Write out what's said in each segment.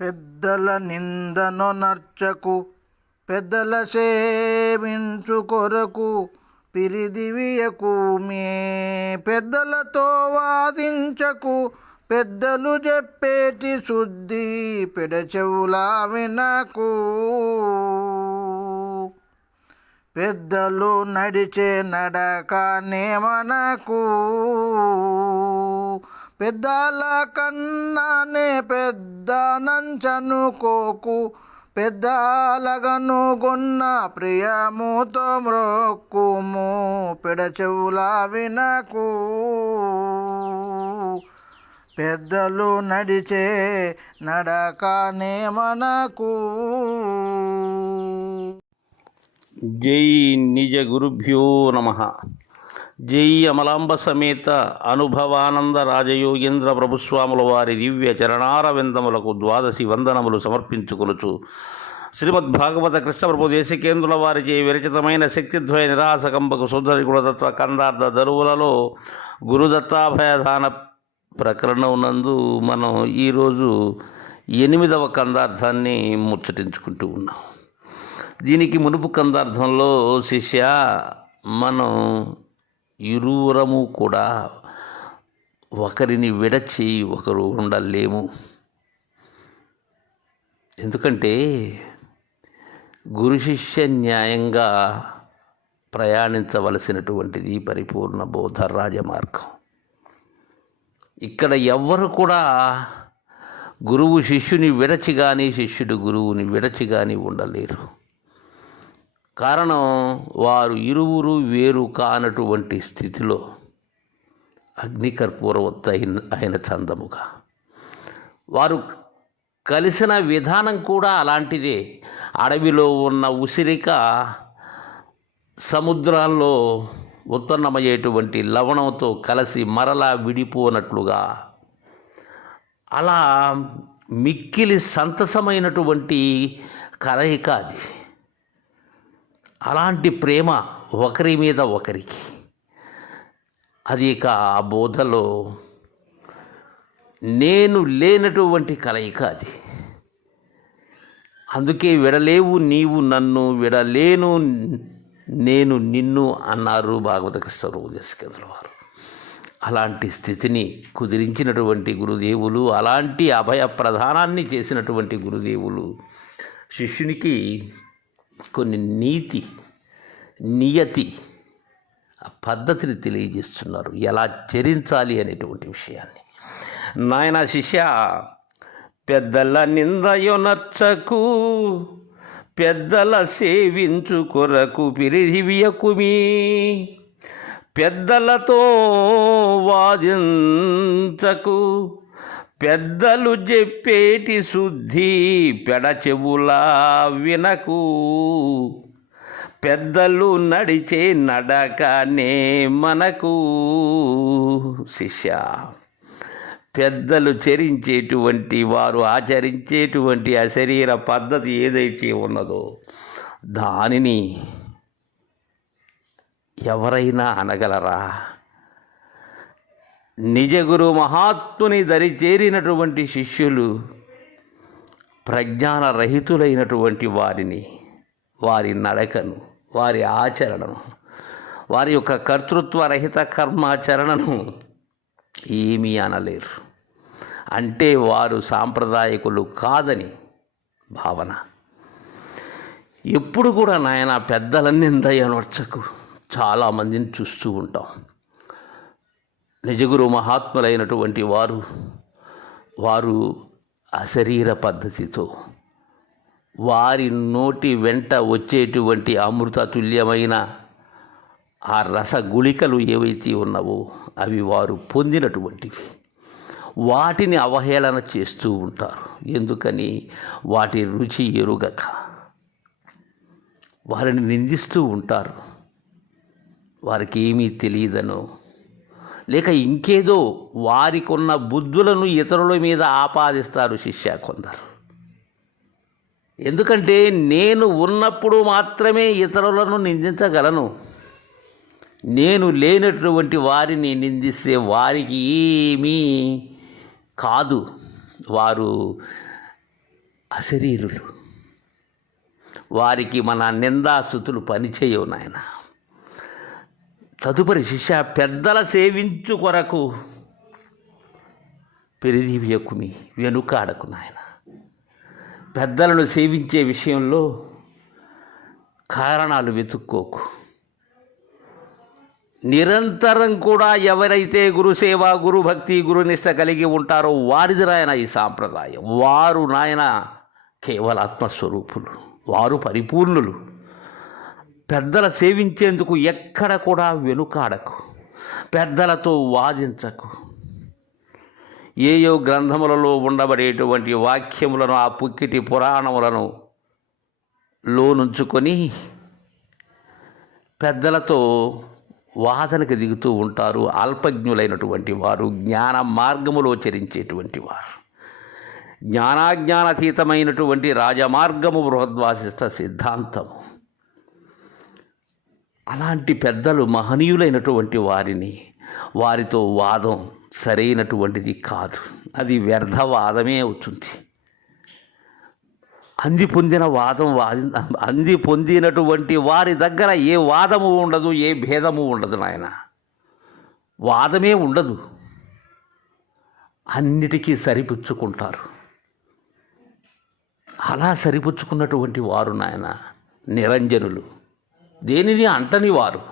పెద్దల నిందను నర్చకు పెద్దల సేవించు కొరకు పిరిదివియకు మే పెద్దలతో వాదించకు పెద్దలు చెప్పేటి శుద్ధి పెడచెవులా వినకు. పెద్దలు నడిచే నడకనే మనకు పెద్దల కన్నానే పెద్ద నంచనుకోకు పెద్దలగను గొన్న ప్రియముతో మ్రొక్కుము పెడచెవులా వినకు. పెద్దలు నడిచే నడకనే మనకు. జై నిజ గురుభ్యో నమ. జై అమలాంబ సమేత అనుభవానంద రాజయోగేంద్ర ప్రభుస్వాముల వారి దివ్య చరణారవిందములకు ద్వాదశి వందనములు సమర్పించుకొనుచు. శ్రీమద్ భాగవత కృష్ణ ప్రభు వారిచే విరచితమైన శక్తిద్వయ నిరాసకంబకు సుందరి గుణతత్వ కందార్థ దరువులలో గురుదత్తాభయదాన ప్రకరణం నందు మనం ఈరోజు ఎనిమిదవ కందార్థాన్ని ముచ్చటించుకుంటూ ఉన్నాం. దీనికి మునుపు కందార్థంలో శిష్య మనం ఇరువురము కూడా ఒకరిని విడచి ఒకరు ఉండలేము. ఎందుకంటే గురు శిష్య న్యాయంగా ప్రయాణించవలసినటువంటిది పరిపూర్ణ బోధ రాజమార్గం. ఇక్కడ ఎవ్వరు కూడా గురువు శిష్యుని విడచి కానీ శిష్యుడు గురువుని విడచి కానీ ఉండలేరు. కారణం వారు ఇరువురు వేరు కానటువంటి స్థితిలో అగ్నికర్పూరవత్తు అయిన అయిన చందముగా. వారు కలిసిన విధానం కూడా అలాంటిదే. అడవిలో ఉన్న ఉసిరిక సముద్రాల్లో ఉత్పన్నమయ్యేటువంటి లవణంతో కలిసి మరలా విడిపోనట్లుగా. అలా మిక్కిలి సంతసమైనటువంటి కలయిక అది. అలాంటి ప్రేమ ఒకరి మీద ఒకరికి. అది ఇక ఆ బోధలో నేను లేనటువంటి కలయిక అది. అందుకే విడలేవు నీవు నన్ను విడలేను నేను నిన్ను అన్నారు భాగవత కృష్ణ దేశకేంద్ర వారు. అలాంటి స్థితిని కుదిరించినటువంటి గురుదేవులు అలాంటి అభయ ప్రధానాన్ని చేసినటువంటి గురుదేవులు శిష్యునికి కొన్ని నీతి నియతి ఆ పద్ధతిని తెలియజేస్తున్నారు. ఎలా చరించాలి అనేటువంటి విషయాన్ని. నాయన శిష్య పెద్దల నిందయునర్చకు పెద్దల సేవించు కొరకు పిరివియకుమీ పెద్దలతో వాదించకు పెద్దలు చెప్పేటి శుద్ధి పెడచెవులా వినకు. పెద్దలు నడిచే నడకనే మనకు. శిష్య పెద్దలు చరించేటువంటి వారు ఆచరించేటువంటి అశరీర పద్ధతి ఏదైతే ఉన్నదో దానిని ఎవరైనా అనగలరా? నిజగురు మహాత్ముని దరి చేరినటువంటి శిష్యులు ప్రజ్ఞాన రహితులైనటువంటి వారిని వారి నడకను వారి ఆచరణను వారి యొక్క కర్తృత్వ రహిత కర్మాచరణను ఏమీ అనలేరు. అంటే వారు సాంప్రదాయకులు కాదని భావన. ఎప్పుడు కూడా నాయన పెద్దలన్నీ దయనర్చకు చాలామందిని చూస్తూ ఉంటాం. నిజగురు మహాత్ములైనటువంటి వారు వారు అశరీర పద్ధతితో వారి నోటి వెంట వచ్చేటువంటి అమృతతుల్యమైన ఆ రసగుళికలు ఏవైతే ఉన్నావో అవి వారు పొందినటువంటివి. వాటిని అవహేళన చేస్తూ ఉంటారు. ఎందుకని? వాటి రుచి ఎరుగక. వారిని నిందిస్తూ ఉంటారు. వారికి ఏమీ తెలియదనో లేక ఇంకేదో వారికున్న బుద్ధులను ఇతరుల మీద ఆపాదిస్తారు శిష్య కొందరు. ఎందుకంటే నేను ఉన్నప్పుడు మాత్రమే ఇతరులను నిందించగలను. నేను లేనటువంటి వారిని నిందిస్తే వారికి ఏమీ కాదు. వారు అశరీరులు. వారికి మన నిందాస్థుతులు పనిచేయవు నాయన. తదుపరి శిష్య పెద్దల సేవించు కొరకు పెరిదివ్యకుమి వెనుకాడకు నాయన. పెద్దలను సేవించే విషయంలో కారణాలు వెతుక్కోకు. నిరంతరం కూడా ఎవరైతే గురుసేవ గురు గురునిష్ట కలిగి ఉంటారో వారిది నాయన ఈ సాంప్రదాయం. వారు నాయన కేవల ఆత్మస్వరూపులు వారు పరిపూర్ణులు. పెద్దల సేవించేందుకు ఎక్కడ కూడా వెనుకాడకు. పెద్దలతో వాదించకు. ఏయో గ్రంథములలో ఉండబడేటువంటి వాక్యములను ఆ పుక్కిటి పురాణములను లోనుంచుకొని పెద్దలతో వాదనకు దిగుతూ ఉంటారు. అల్పజ్ఞులైనటువంటి వారు జ్ఞాన మార్గములో చరించేటువంటి వారు. జ్ఞానాజ్ఞానతీతమైనటువంటి రాజమార్గము బృహద్వాసిష్ట సిద్ధాంతము. అలాంటి పెద్దలు మహనీయులైనటువంటి వారిని వారితో వాదం సరైనటువంటిది కాదు. అది వ్యర్థ వాదమే అవుతుంది. అంది పొందిన వాదం వాది అంది పొందినటువంటి వారి దగ్గర ఏ వాదము ఉండదు ఏ భేదము ఉండదు నాయన. వాదమే ఉండదు. అన్నిటికీ సరిపుచ్చుకుంటారు. అలా సరిపుచ్చుకున్నటువంటి వారు నాయన నిరంజనులు. దేనిని అంటని వారు?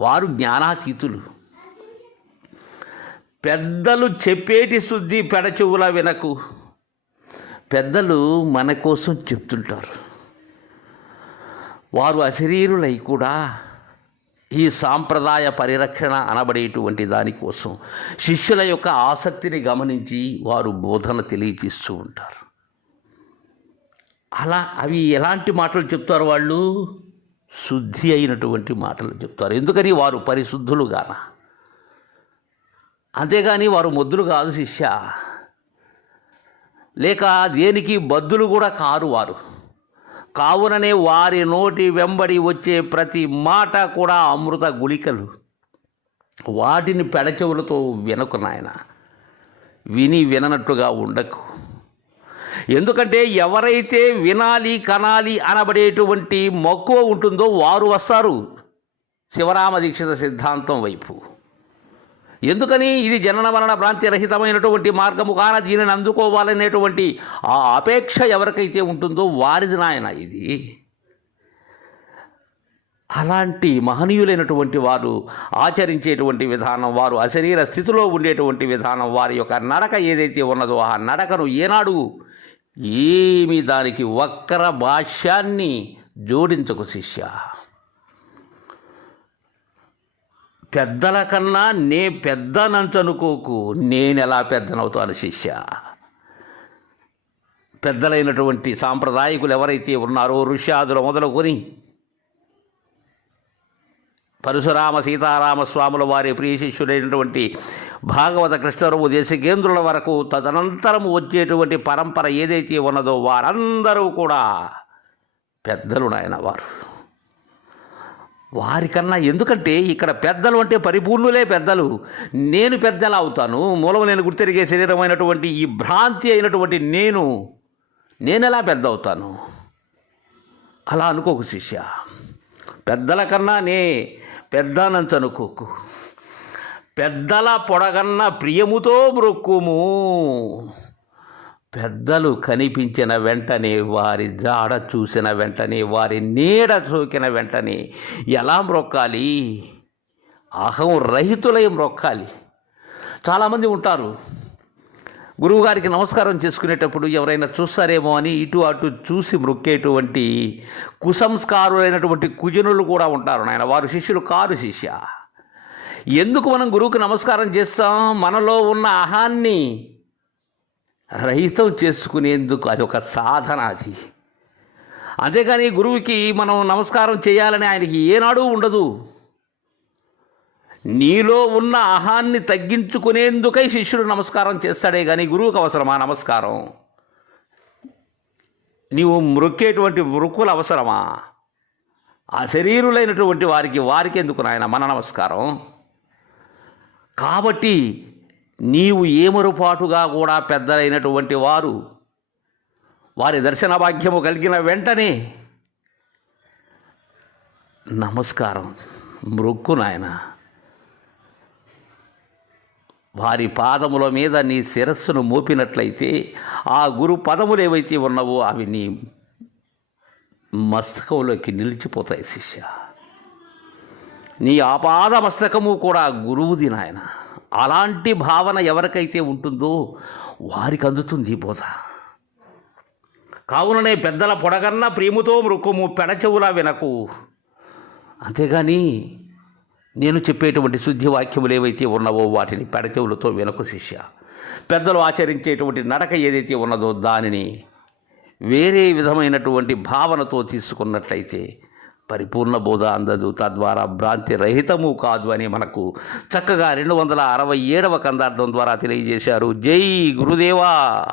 వారు జ్ఞానాతీతులు. పెద్దలు చెప్పేటి శుద్ధి పెడచెవుల వినకు. పెద్దలు మన కోసం చెప్తుంటారు. వారు అశరీరులై కూడా ఈ సాంప్రదాయ పరిరక్షణ అనబడేటువంటి దానికోసం శిష్యుల యొక్క ఆసక్తిని గమనించి వారు బోధన తెలియజేస్తూ ఉంటారు. అలా అవి ఎలాంటి మాటలు చెప్తారు వాళ్ళు? శుద్ధి అయినటువంటి మాటలు చెప్తారు. ఎందుకని వారు పరిశుద్ధులుగాన? అంతేగాని వారు మొద్దులు కాదు శిష్య. లేక దేనికి బద్దులు కూడా కారు వారు. కావుననే వారి నోటి వెంబడి వచ్చే ప్రతి మాట కూడా అమృత గుళికలు. వాటిని పెడచెవులతో వినకు నాయన. విని విననట్టుగా ఉండకు. ఎందుకంటే ఎవరైతే వినాలి కనాలి అనబడేటువంటి మక్కువ ఉంటుందో వారు వస్తారు. శివరామ దీక్షిత సిద్ధాంతం వైపు. ఎందుకని? ఇది జనన మరణ భ్రాంతి రహితమైనటువంటి మార్గము కాన దీనిని అందుకోవాలనేటువంటి ఆ అపేక్ష ఎవరికైతే ఉంటుందో వారిది నాయన ఇది. అలాంటి మహనీయులైనటువంటి వారు ఆచరించేటువంటి విధానం వారు అశరీర స్థితిలో ఉండేటువంటి విధానం వారి యొక్క నడక ఏదైతే ఉన్నదో ఆ నడకను ఏనాడు ఏమి దానికి వక్ర భాష్యాన్ని జోడించకు శిష్య? పెద్దల కన్నా నే పెద్దనంచనుకోకు నేనెలా పెద్దనవుతాను శిష్య? పెద్దలైనటువంటి సాంప్రదాయకులు ఎవరైతే ఉన్నారో ఋష్యాదులు మొదలుకొని పరశురామ సీతారామ స్వాముల వారి ప్రియ శిష్యుడైనటువంటి భాగవత కృష్ణరువు దేశకేంద్రుల వరకు తదనంతరము వచ్చేటువంటి పరంపర ఏదైతే ఉన్నదో వారందరూ కూడా పెద్దలు నాయన వారు. వారికన్నా ఎందుకంటే ఇక్కడ పెద్దలు అంటే పరిపూర్ణులే పెద్దలు. నేను పెద్దలా అవుతాను. మూలం నేను గుర్తెరిగే శరీరమైనటువంటి ఈ భ్రాంతి అయినటువంటి నేను నేనెలా పెద్ద అవుతాను అలా అనుకోకు శిష్య. పెద్దల కన్నా నే పెద్దనంతనుకోకు. పెద్దల పొడగన్న ప్రియముతో బ్రొక్కుము. పెద్దలు కనిపించిన వెంటనే వారి జాడ చూసిన వెంటనే వారి నీడ సోకిన వెంటనే ఎలా మ్రొక్కాలి అహం రహితులై మ్రొక్కాలి చాలామంది ఉంటారు గురువుగారికి నమస్కారం చేసుకునేటప్పుడు ఎవరైనా చూస్తారేమో అని ఇటు అటు చూసి మృక్కేటువంటి కుసంస్కారులైనటువంటి కుజనులు కూడా ఉంటారు నాయన. వారు శిష్యులు కారు శిష్య. ఎందుకు మనం గురువుకి నమస్కారం చేస్తాం? మనలో ఉన్న అహాన్ని రహితం చేసుకునేందుకు అది ఒక సాధన అది. అంతేకాని గురువుకి మనం నమస్కారం చేయాలని ఆయనకి ఏనాడూ ఉండదు. నీలో ఉన్న అహాన్ని తగ్గించుకునేందుకై శిష్యుడు నమస్కారం చేస్తాడే కానీ గురువుకు అవసరమా? నమస్కారం. నీవు మృక్కేటువంటి మృక్కులు అవసరమా? ఆ శరీరులైనటువంటి వారికి వారికి ఎందుకు నాయన? మన నమస్కారం. కాబట్టి నీవు ఏమరుపాటుగా కూడా పెద్దలైనటువంటి వారు వారి దర్శన భాగ్యము కలిగిన వెంటనే నమస్కారం. మృక్కు నాయనా. వారి పాదముల మీద నీ శిరస్సును మోపినట్లయితే ఆ గురు పదములు ఏవైతే ఉన్నావో అవి నీ మస్తకంలోకి నిలిచిపోతాయి శిష్య. నీ ఆపాద మస్తకము కూడా గురువుది నాయన. అలాంటి భావన ఎవరికైతే ఉంటుందో వారికి అందుతుంది ఈ బోధ. కావుననే పెద్దల పొడగన్న ప్రేమతో మృక్కుము పెడచెవులా వినకు. అంతేగాని నేను చెప్పేటువంటి శుద్ధి వాక్యములు ఏవైతే ఉన్నావో వాటిని పెడచెవులతో వినకు శిష్య. పెద్దలు ఆచరించేటువంటి నడక ఏదైతే ఉన్నదో దానిని వేరే విధమైనటువంటి భావనతో తీసుకున్నట్లయితే పరిపూర్ణ బోధ అందదు. తద్వారా భ్రాంతి రహితము కాదు అని మనకు చక్కగా రెండు వందల అరవై ఏడవ కందార్థం ద్వారా తెలియజేశారు. జై గురుదేవా!